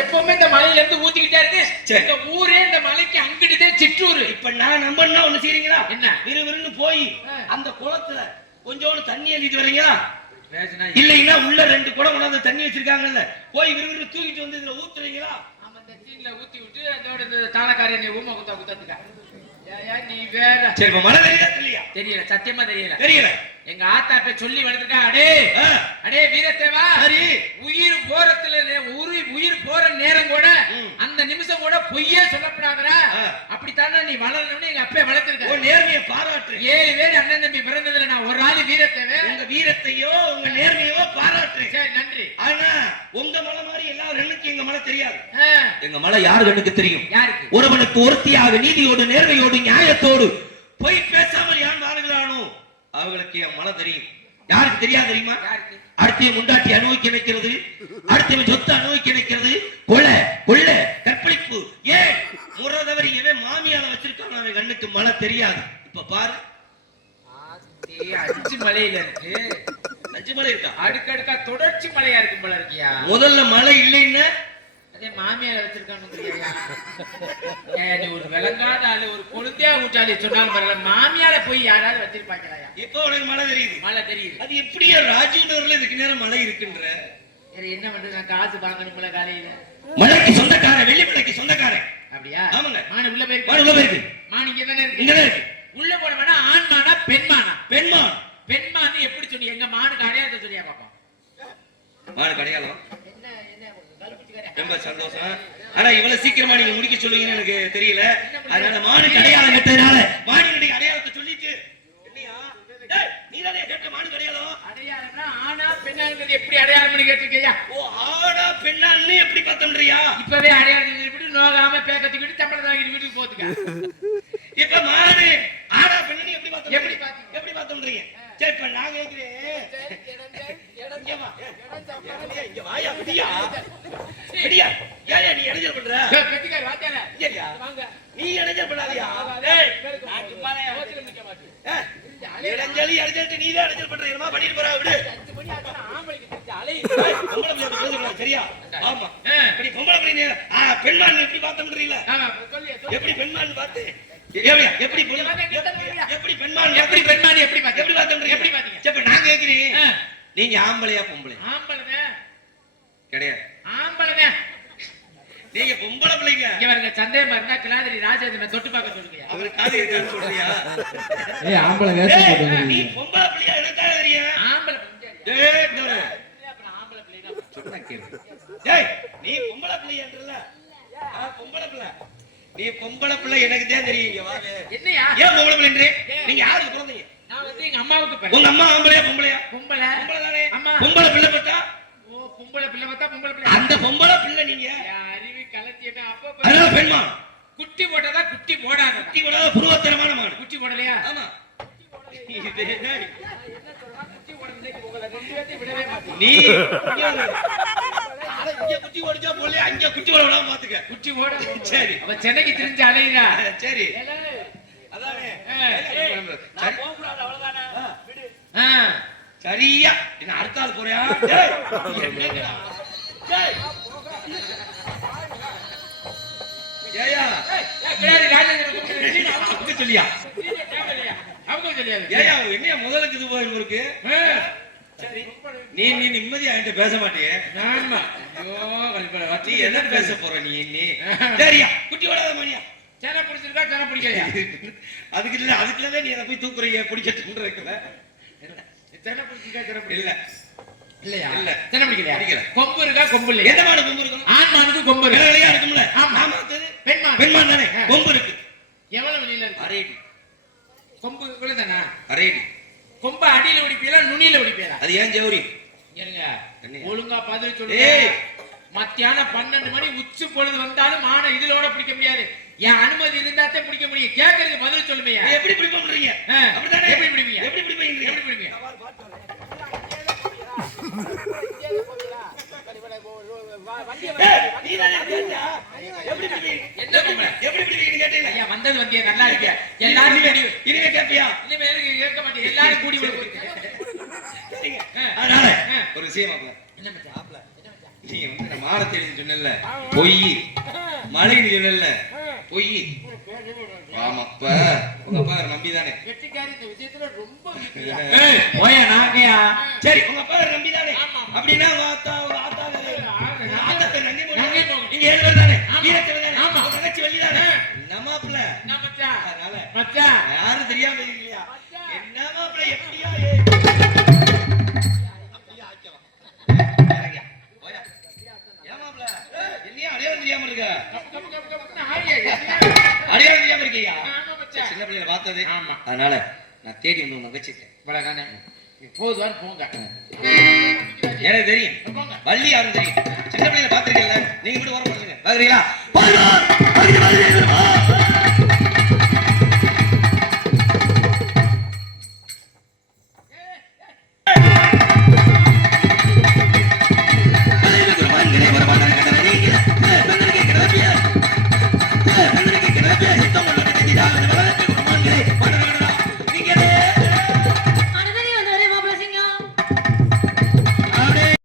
எப்பவுமே இந்த மலையில இருந்து ஊத்திக்கிட்டே இருக்கு. இந்த ஊரே இந்த மலைக்கு அங்கிட்டுதே சிற்றூர். இப்ப நான் நம்பணும்னா ஒண்ணு செய்றீங்களா? என்ன? விறுவிறுன்னு போய். அந்த குளத்துல கொஞ்சோண்டு தண்ணி எழுதிட்டு வரீங்களா இல்லைன்னா உள்ள ரெண்டு குடம் கொண்டாந்து தண்ணி வச்சிருக்காங்கல்ல போய் விறுவிறு தூக்கிட்டு வந்து இதுல ஊத்துறீங்களா? ஆமா இந்த சீன்ல ஊத்தி விட்டு அதோட இந்த தாளக்காரிய நீ ஊம குத்தா குத்தாத்துக்க. நீ வேற. சரி மழை தெரியுதா இல்லையா தெரியல சத்தியமா தெரியல. தெரியல. எங்க ஆத்தா இப்ப சொல்லி வளர்த்துட்டா அடே அடே வீரத்தேவா சரி. உயிர் போறதுல நே- உயிர் போற நேரம் கூட. அந்த நிமிஷம் கூட பொய்யே சொல்லப்படாதடா. ஆ. அப்படித்தானே நீ வளரணும்னு எங்க அப்பா வளர்த்திருக்க. நேர்மையை பாராட்டுறேன் ஏழு பேர் அண்ணன் தம்பி பிறந்ததுல நான் ஒரு ஆளு வீரத்தேவை. உங்க வீரத்தையோ உங்க நேர்மையோ பாராட்டுறேன் சரி நன்றி. ஆனா உங்க மலை மாதிரி எல்லா ரெண்டுக்கும் எங்க மலை தெரியாது. எங்க மலை யாரு கண்ணுக்கு தெரியும்? யாருக்கு? ஒருவனுக்கு ஒருத்தியாக நீதியோடு நேர்மையோடு நியாயத்தோடு பொய் வாழ்கிறானோ அவங்களுக்கு என் மலை தெரியும். யாருக்கு தெரியாது தெரியுமா? யாருக்கு? அடுத்த முண்டாட்டி அனுபவிக்க நினைக்கிறது. அடுத்தவன் சொத்து அனுபவிக்க நினைக்கிறது. கொலை கொள்ளை கற்பழிப்பு. ஏன் முறை தவறி எவன் மாமியால வச்சிருக்கான். அவன் கண்ணுக்கு மழை தெரியாது. இப்ப பாரு. அஞ்சு மலையில இருக்கு. அஞ்சு மலை இருக்கா? அடுக்கடுக்கா தொடர்ச்சி மலையா இருக்கும் போல இருக்கியா? முதல்ல மழை இல்லைன்னா மாமியார் வச்சிருக்கான்னு நீ ஒரு விளங்காத ஆளு ஒரு கொழுந்தியா ஊட்டாளி சொன்னாலும் பரவாயில்ல. மாமியார போய் யாராவது வச்சிருப்பாங்களாயா? இப்போ உனக்கு மழை தெரியுது. மழை தெரியுது. அது எப்படியா ராஜீவ் நகர்ல இதுக்கு நேரம் மழை இருக்குன்ற. என்ன பண்றது? நான் காசு வாங்கணும்ல காலையில. மலைக்கு சொந்தக்காரன் வெள்ளி மலைக்கு சொந்தக்காரன். அப்படியா? ஆமாங்க. மானு உள்ள போயிருக்கு. உள்ள போயிருக்கு. மானு இங்க தானே இருக்கு. இங்கதான் இருக்கு. உள்ள போனவனா ஆண் மானா பெண் மானா? பெண்மான் பெண் மானு எப்படி சொன்னி? எங்க மானுக்கு அடையாளத்தை சொல்லியா பாப்போம். என்ன கருப்புச்சிக்காரன் ரொம்ப சந்தோஷம். ஆனா இவ்வளவு சீக்கிரமா நீங்க முடிக்க சொல்லுவீங்கன்னு எனக்கு தெரியல. அதனால மானுக்கு அடையாளம் கட்டதுனால மானுக்கு அடையாளத்தை சொல்லிட்டு. அடையாளம்? எப்படி அடையாளம்னு கேட்டிருக்கையா ஓ ஆடா பெண்ணான்னு எப்படி பார்த்தோம்ன்றியா இப்பவே அடையாளம் விட்டு நோகாம பேக்கத்துக்கிட்டு வாங்கிட்டு வீட்டுக்கு போத்துக்க. இப்ப மாடு ஆடா பெண்ணு எப்படி பார்த்தோம் எப்படி பார்த்தோம்ன்றீங்க சரி இப்ப நான் கேக்குறேன். இங்க வாயா விடியா விடியா ஏயா நீ இடைஞ்சல் பண்ற கத்திக்காரி வாங்க நீ இடைஞ்சல் பண்ணாதயா டேய் நான் சும்மாதான் யோசனை நிக்க மாட்டேன் ஏய், இடைஞ்சலி இடைஞ்சல் பண்ற என்னமா பண்ணிட்டு போறா விடு அஞ்சு மணி ஆம்பளைக்கு தெரிஞ்ச அலை பொம்பளை பிள்ளை சரியா ஆமா. இப்படி பொம்பளை பிள்ளை பெண்மான் எப்படி பார்த்தோம்ன்றீங்களா எப்படி பெண்மான் பார்த்து எப்படி எப்படி பெண்மான் எப்படி பெண்மானி எப்படி எப்படி எப்படி பாத்தீங்க? சரி, இப்ப நான் கேக்குறேன் ஆ, நீங்க ஆம்பளையா பொம்பளை ஆம்பளைதான், கிடையாது. ஆம்பளைதான். நீங்க பொம்பளை பிள்ளைங்க. இங்க பாருங்க, சந்தேகமா இருந்தா கிளாதிரி ராஜேந்திரனை தொட்டு பார்க்க சொல்லுங்க. அவரு காது இருக்கான்னு சொல்றியா? ஏய் ஆம்பளை வேஷம் போட்டு ஏய், நீ. பொம்பளை பிள்ளையா? எனக்காக தெரியும் ஆம்பளை ஒரு- அப்புறம் ஆம்பளை பிள்ளைனா சொன்னா கேளு. டேய், நீ பொம்பளை பிள்ளையான்றல ஆ, பொம்பளை பிள்ளை. நீ பொம்பளை பிள்ளை எனக்கு தான் தெரியும் இங்க வாங்க. என்னையா? ஏன் பொம்பளை பிள்ளைன்றே நீங்க யாருக்கு பிறந்தீங்க நான் வந்து எங்க அம்மாவுக்கு. உங்க அம்மா ஆம்பளையா பொம்பளையா? பொம்பளை. அம்மா. பொம்பளை பிள்ளை பார்த்தா? ஓ, பொம்பளை பிள்ளை பார்த்தா பொம்பளை பிள்ளை. அந்த பொம்பளை பிள்ளை நீங்க? அறிவு கலத்தியமே அப்ப பெண்மா? குட்டி போட்டதா குட்டி போடாததா குட்டி விடாத புருவத்தனமான மாடு. குட்டி போடலையா? ஆமா. நீ குட்டி ஓடிச்சா போல அங்க குட்டி ஓட விடாம பாத்துக்க. குட்டி போட சரி. அவ சென்னைக்கு திரிஞ்சு அலையுறா. சரி. அதானே. சரி. போகக்கூடாது, அவ்வளவுதானே? சரியா. என்ன அடுத்த ஆள் போறியா? சீனி சொல்லியா? என்னைய முதலுக்கு இது போய் இருக்கு நீ நீ நிம்மதியா என்கிட்ட பேச மாட்டியே? நீ என்ன பேச போற நீ நீ? சரியா குட்டி ஓடாத மணியா? சென்னை பிடிச்சிருக்கா சென்னை பிடிக்கலையா? அதுக்கு இல்ல அதுக்குள்ளதான் நீ அதை போய் தூக்குறீங்க பிடிச்சிட்டு இருக்கல இல்ல. இல்லையா? இல்ல. சென்னை பிடிக்கலையா பிடிக்கல. கொம்பு இருக்கா? கொம்பு இல்லையா? எந்த மாடு கொம்பு இருக்கணும் ஆண் மானுக்கு கொம்பு இருக்கு? விலையா இருக்கும்ல? ஆமா. ஆமா அது பெண் மான் பெண்மான் தானே. கொம்பு இருக்கு. எவ்வளவு வெளியில இருக்கு? கொம்பு இவ்வளவுதானா அரையடி கொம்ப அடியில ஒடிப்பீங்களா? நுனியில ஒடிப்பீங்களா? அது ஏன் ஜவுரி இருங்க? ஒழுங்கா பதில். சொல்லுங்க. மத்தியானம் பன்னெண்டு மணி உச்சி பொழுது வந்தாலும் மான இதழோட பிடிக்க முடியாது. என் அனுமதி இருந்தாத்தே பிடிக்க முடியும் கேக்குறதுக்கு பதில் சொல்லுமையா எப்படி பிடி பண்றீங்க ஆ. அப்படிதானே எப்படி பிடிப்பீங்க? எப்படி பிடிப்பீங்க எப்படி பிடிப்பீங்க? பிடிப்பீங்க? வந்தது வந்தியா நல்லா இருக்கியா எல்லாரும் இனிமே- கூடி இனிமே கேட்பியா? இனிமே கேட்க மாட்டேன் எல்லாரும் கூடி. அதனால. ஒரு விஷயம்? நீங்க வந்து மாற தெரிஞ்சு சொன்னல பொய் மழைன்னு சொன்னல பொய் ஆமாப்ப உங்க அப்பா வேற நம்பிதானே கெட்டிக்காரி இந்த விஷயத்துல ரொம்ப வீக்கியா. ஏய், போயா நாங்கயா சரி உங்க அப்பா வேற நம்பிதானே ஆமா. அப்படின்னா உங்க ஆத்தா உங்க ஆத்தா ஆத்தா நங்கை. நங்கை அதனால நான் தேடி வந்து நகைச்சிட்டேன் இவ்வளவுதானே போதுவான் போங்க. எனக்கு தெரியும். வள்ளி யாரும் தெரியும். சின்ன பிள்ளைங்க பாத்துருக்கீங்களா நீங்க கூட வர பாருங்க பாக்குறீங்களா